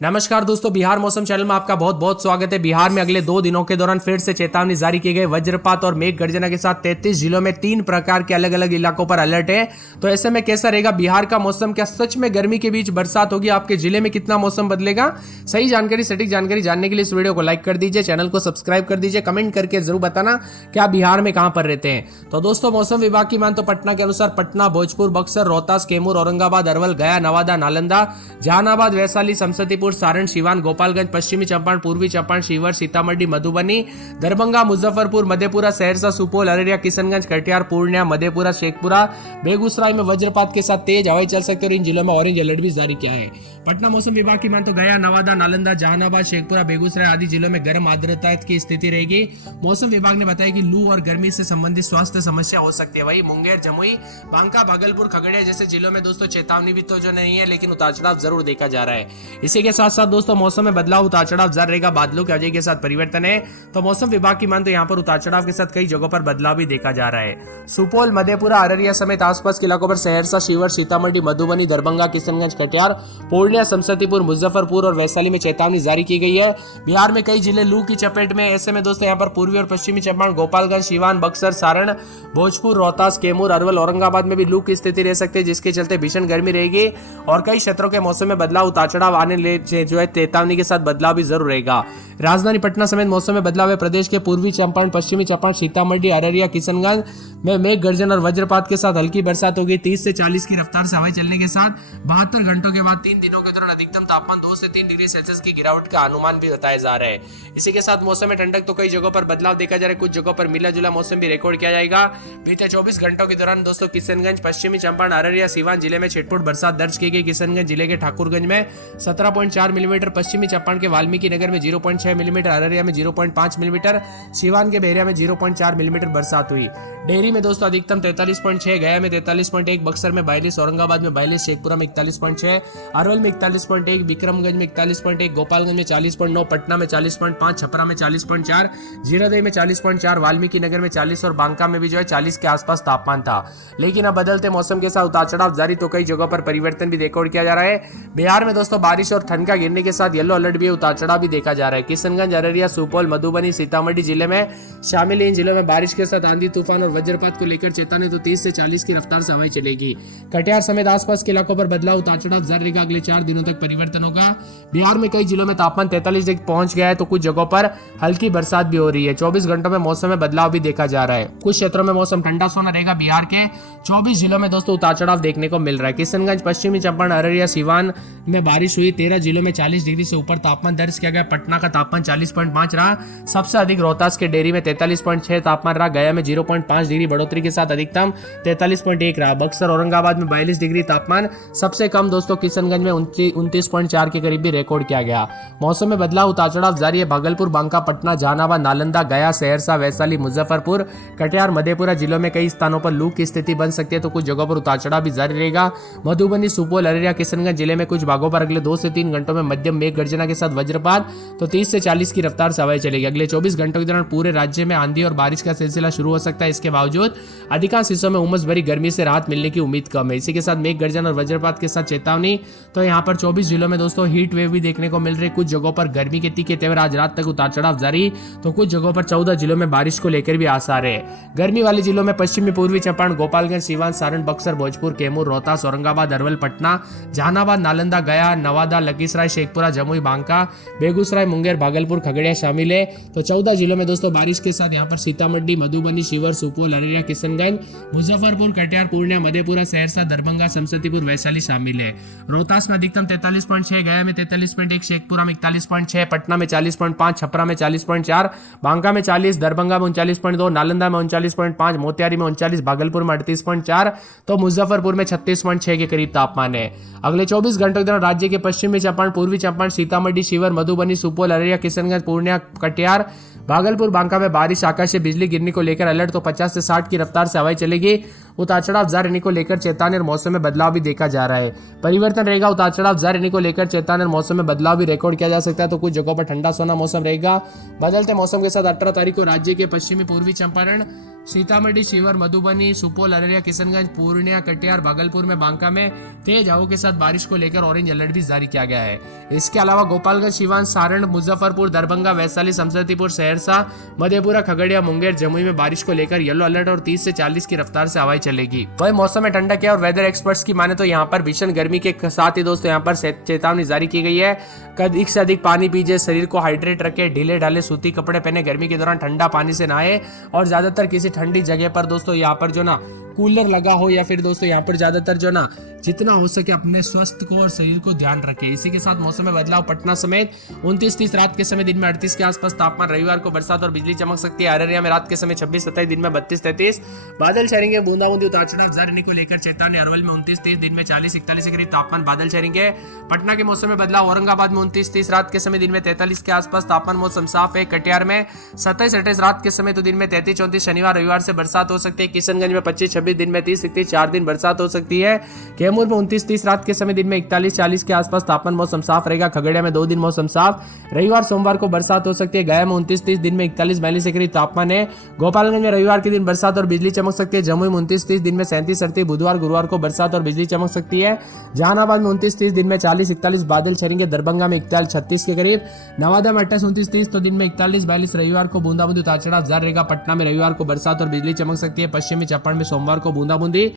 नमस्कार दोस्तों, बिहार मौसम चैनल में आपका बहुत बहुत स्वागत है। बिहार में अगले 2 दिनों के दौरान फिर से चेतावनी जारी की गई। वज्रपात और मेघ गर्जना के साथ 33 जिलों में 3 प्रकार के अलग अलग इलाकों पर अलर्ट है। तो ऐसे में कैसा रहेगा बिहार का मौसम? क्या सच में गर्मी के बीच बरसात होगी? आपके जिले में कितना मौसम बदलेगा? सही जानकारी, सटीक जानकारी जानने के लिए इस वीडियो को लाइक कर दीजिए, चैनल को सब्सक्राइब कर दीजिए, कमेंट करके जरूर बताना क्या बिहार में कहां पर रहते हैं। तो दोस्तों, मौसम विभाग की मान तो पटना के अनुसार पटना, भोजपुर, बक्सर, रोहतास, कैमूर, औरंगाबाद, अरवल, गया, नवादा, नालंदा, जहानाबाद, वैशाली, समस्तीपुर, सारण, सीवान, गोपालगंज, पश्चिमी चंपारण, पूर्वी चंपारण, शिवहर, सीतामढ़ी, मधुबनी, दरभंगा, मुजफ्फरपुर, मधेपुरा, सहरसा, सुपौल, अररिया, किशनगंज, कटिहार, पूर्णिया, मधेपुरा, शेखपुरा, बेगूसराय में वज्रपात के साथ तेज हवाएं चल सकती है और इन जिलों में ऑरेंज अलर्ट भी जारी किया है। पटना मौसम विभाग की मान तो गया, नवादा, नालंदा, जहानाबाद, शेखपुरा, बेगूसराय आदि जिलों में गर्म आर्द्रता की स्थिति रहेगी। मौसम विभाग ने बताया कि लू और गर्मी से संबंधित स्वास्थ्य समस्या हो सकती है। वही मुंगेर, जमुई, बांका, भागलपुर, खगड़िया जैसे जिलों में दोस्तों चेतावनी भी तो जो नहीं है, लेकिन उतार चढ़ाव जरूर देखा जा रहा है। इसी के साथ साथ दोस्तों मौसम में बदलाव, उतार चढ़ाव जारी रहेगा। बादलों के अजय के साथ परिवर्तन है। तो मौसम विभाग की मान तो यहाँ पर उतार चढ़ाव के साथ कई जगहों पर बदलाव भी देखा जा रहा है। सुपौल, मधेपुरा, अररिया समेत आसपास के इलाकों पर सहरसा, शिवहर, सीतामढ़ी, मधुबनी, दरभंगा, किशनगंज, कटिहार, पूर्णिया, समस्तीपुर, मुजफ्फरपुर और वैशाली में चेतावनी जारी की गई है। बिहार में कई जिले लू की चपेट में। ऐसे में दोस्तों यहाँ पर पूर्वी और पश्चिमी चंपारण, गोपालगंज, सीवान, बक्सर, सारण, भोजपुर, रोहतास, कैमूर, अरवल, औरंगाबाद में भी लू की स्थिति रह सकती है, जिसके चलते भीषण गर्मी रहेगी और कई क्षेत्रों के मौसम में बदलाव, उतार चढ़ाव आने जो है चेतावनी के साथ बदलाव भी जरूर रहेगा। राजधानी पटना समेत मौसम में बदलाव है। प्रदेश के पूर्वी चंपारण, पश्चिमी चंपारण, सीतामढ़ी, अररिया, किशनगंज में मेघ गर्जन और वज्रपात के साथ हल्की बरसात होगी। 30 से 40 की रफ्तार से हवाएं चलने के साथ 72 घंटों के बाद 3 दिनों के दौरान अधिकतम तापमान 2 से 3 डिग्री सेल्सियस की गिरावट का अनुमान भी बताया जा रहा है। इसी के साथ मौसम में ठंडक तो कई जगहों पर बदलाव देखा जा रहा है। कुछ जगहों पर मिला जुला मौसम भी रिकॉर्ड किया जाएगा। बीते 24 घंटों के दौरान दोस्तों किशनगंज, पश्चिमी चंपारण, अररिया, सीवान जिले में छिटपुट बरसात दर्ज की गई। किशनगंज जिले के ठाकुरगंज में 17.4 मिलीमीटर, पश्चिमी चंपारण के वाल्मीकि नगर में 0.6 मिलीमीटर, अररिया में 0.5 मिलीमीटर, सीवान के बहेरिया में 0.4 मिलीमीटर बरसात हुई। डेहरी में दोस्तों अधिकतम 43.6, गया में 43.1, बक्सर में 42, औरंगाबाद में 42, शेखपुरा में 41.6, अरवल में 41.1, विक्रमगंज में 41.1, गोपालगंज में 40.9, पटना में 40.5, छपरा में 40.4, जीरादेई में 40.4, वाल्मीकि नगर में 40 और बांका में भी जो है 40 के आसपास तापमान था। लेकिन अब बदलते मौसम के साथ उतार चढ़ाव जारी, तो कई जगहों पर परिवर्तन भी रिकॉर्ड किया जा रहा है। बिहार में दोस्तों बारिश और ठंड का गिरने के साथ येलो अलर्ट भी, उतार चढ़ाव भी देखा जा रहा है। किशनगंज, अररिया, सुपौल, मधुबनी, सीतामढ़ी जिले में शामिल है। इन जिलों में बारिश के साथ आंधी तूफान और वज्रपात को लेकर चेतावनी तो 30 से 40 की रफ्तार से हवाएं चलेगी। कटिहार समेत आसपास के इलाकों पर बदलाव, उतार चढ़ाव जारी रहेगा। अगले 4 दिनों तक परिवर्तन होगा। बिहार में कई जिलों में तापमान 43 डिग्री पहुंच गया है, तो कुछ जगहों पर हल्की बरसात भी हो रही है। 24 घंटों में मौसम में बदलाव भी देखा जा रहा है। कुछ क्षेत्रों में मौसम ठंडा सोना रहेगा। बिहार के 24 जिलों में दोस्तों उतार चढ़ाव देखने को मिल रहा है। किशनगंज, पश्चिमी चंपारण, अररिया, सीवान में बारिश हुई। 13 जिलों में 40 डिग्री से ऊपर तापमान दर्ज किया गया। पटना का तापमान 40.5 रहा। सबसे अधिक रोहतास के डेहरी में 43.6 तापमान रहा। गया में 0.5 डिग्री बढ़ोतरी के साथ अधिकतम 43.1 रहा। बक्सर, औरंगाबाद में 42 डिग्री तापमान। सबसे कम दोस्तों किशनगंज में 29.4 के करीब भी रिकॉर्ड किया गया। मौसम में बदलाव, उतार चढ़ाव जारी है। भागलपुर, बांका, पटना, जहानाबाद, नालंदा, गया, सहरसा, वैशाली, मुजफ्फरपुर, कटिहार, मधेपुरा जिलों में कई स्थानों पर लू की स्थिति बन सकती है, तो कुछ जगहों पर उतार चढ़ाव भी जारी रहेगा। मधुबनी, सुपौल, अररिया, किशनगंज जिले में कुछ भागों पर अगले 2 से 3 घंटों में मध्यम मेघ गर्जना के साथ वज्रपात, तो 30 से 40 की रफ्तार से हवाएं चलेगी। अगले 24 घंटों के दौरान पूरे राज्य में आंधी और बारिश का सिलसिला शुरू हो सकता है। इसके बावजूद अधिकांश हिस्सों में उमस भरी गर्मी से राहत मिलने की उम्मीद कम है। इसी के साथ मेघ गर्जन और वज्रपात के साथ चेतावनी, तो यहाँ पर 24 जिलों में दोस्तों हीट वेव भी देखने को मिल रही है। कुछ जगहों पर गर्मी के तीखे तेवर, आज रात तक उतार चढ़ाव जारी, तो कुछ जगहों पर 14 जिलों में बारिश को लेकर भी आसार है। गर्मी वाले जिलों में पश्चिमी पूर्वी चंपारण, गोपालगंज, सीवान, सारण, बक्सर, भोजपुर, कैमूर, रोहतास, औरंगाबाद, अरवल, पटना, जहानाबाद, नालंदा, गया, नवादा, लखीसराय, शेखपुरा, जमुई, बांका, बेगूसराय, मुंगेर, भागलपुर, खगड़िया शामिल है। तो 14 जिलों में दोस्तों बारिश के साथ यहाँ पर सीतामढ़ी, मधुबनी, शिवहर, सुपौल, अररिया, किशनगंज, मुजफ्फरपुर, कटिहार, पूर्णिया, मधेपुरा, सहरसा, दरभंगा, समस्तीपुर, वैशाली शामिल है। रोहतास में अधिकतम 43.6, गया में 43.1, शेखपुरा में 41.6, पटना में 40.5, छपरा में 40.4, बांका में 40, दरभंगा में 39.2, नालंदा में 39.5, मोतिहारी में 39, भागलपुर में 38.4, तो मुजफ्फरपुर में 36.6 के करीब तापमान है। अगले 24 घंटों के दौरान राज्य के पश्चिमी चंपारण, पूर्वी चंपारण, सीतामढ़ी, शिवहर, मधुबनी, सुपौल, अररिया, किशनगंज, पूर्णिया, कटिहार, भागलपुर, बांका में बारिश, आकाश से बिजली गिरने को लेकर अलर्ट, तो 50 से 60 की रफ्तार से हवाएं चलेगी। उतार चढ़ाव जारी रहने को लेकर चेतावनी और मौसम में बदलाव भी देखा जा रहा है। परिवर्तन रहेगा, उतार चढ़ाव जारी रहने को लेकर चेतावनी और मौसम में बदलाव भी रिकॉर्ड किया जा सकता है। तो कुछ जगहों पर ठंडा सोना मौसम रहेगा। बदलते मौसम के साथ 18 तारीख को राज्य के पश्चिमी पूर्वी चंपारण, सीतामढ़ी, शिवहर, मधुबनी, सुपौल, अररिया, किशनगंज, पूर्णिया, कटिहार, भागलपुर में, बांका में तेज हवाओं के साथ बारिश को लेकर ऑरेंज अलर्ट भी जारी किया गया है। इसके अलावा गोपालगंज, सिवान, सारण, मुजफ्फरपुर, दरभंगा, वैशाली, समस्तीपुर, सहरसा, मधेपुरा, खगड़िया, मुंगेर, जमुई में बारिश को लेकर येलो अलर्ट और 30 से 40 की रफ्तार से हवाएं चलेगी। वही मौसम में ठंडक है और वेदर एक्सपर्ट्स की माने तो यहाँ पर भीषण गर्मी के साथ ही दोस्तों यहाँ पर चेतावनी जारी की गई है। अधिक से अधिक पानी पीजिए, शरीर को हाइड्रेट रखे, ढीले ढाले सूती कपड़े पहने, गर्मी के दौरान ठंडा पानी से नहाए और ज्यादातर किसी ठंडी जगह पर दोस्तों यहाँ पर जो ना कूलर लगा हो या फिर दोस्तों यहाँ पर ज्यादातर जो ना जितना हो सके अपने स्वास्थ्य को और शरीर को ध्यान रखें। इसी के साथ मौसम में बदलाव, पटना समेत 29-30 रात के समय, दिन में 38 के आसपास तापमान। रविवार को बरसात और बिजली चमक सकती है। अररिया में रात के समय 26-27, दिन में 32-33 बादल छाएंगे। बूंदाबूंदी, उतार चढ़ाव जारी रहने को लेकर चेतावनी। अरवल में 29-30, दिन में 40-41 के करीब तापमान, बादल छाएंगे। पटना के मौसम में बदलाव, औरंगाबाद में 29-30 रात के समय, दिन में 43 के आसपास तापमान, मौसम साफ है। कटिहार में 27-28 रात के समय, तो दिन में 33-34। शनिवार रविवार से बरसात हो सकती है। किशनगंज में 25-26, दिन में 30-31, 4 दिन बरसात हो सकती है। कैमूर में 29-30 रात के समय, दिन में 41-40 के आसपास तापमान, मौसम साफ रहेगा। खगड़िया में 2 दिन मौसम साफ। रविवार सोमवार को बरसात हो सकती है। गया में 29-30, दिन में 41-42 के करीब तापमान है। गोपालगंज में रविवार के दिन बरसात और बिजली चमक सकती है। जमुई में 29-30, दिन में 37-38, बुधवार गुरुवार को बरसात और बिजली चमक सकती है। जहानाबाद में 29-30, दिन में 40-41 बादल छेंगे। दरभंगा में 41-36 के करीब। नवादा में 28-29-30, तो दिन में 41-42। रविवार को बूंदाबूंदी, उतार चढ़ाव जारी रहेगा। पटना में रविवार को बरसात और बिजली चमक सकती है। पश्चिमी चंपारण में सोमवार को बूंदाबूंदी।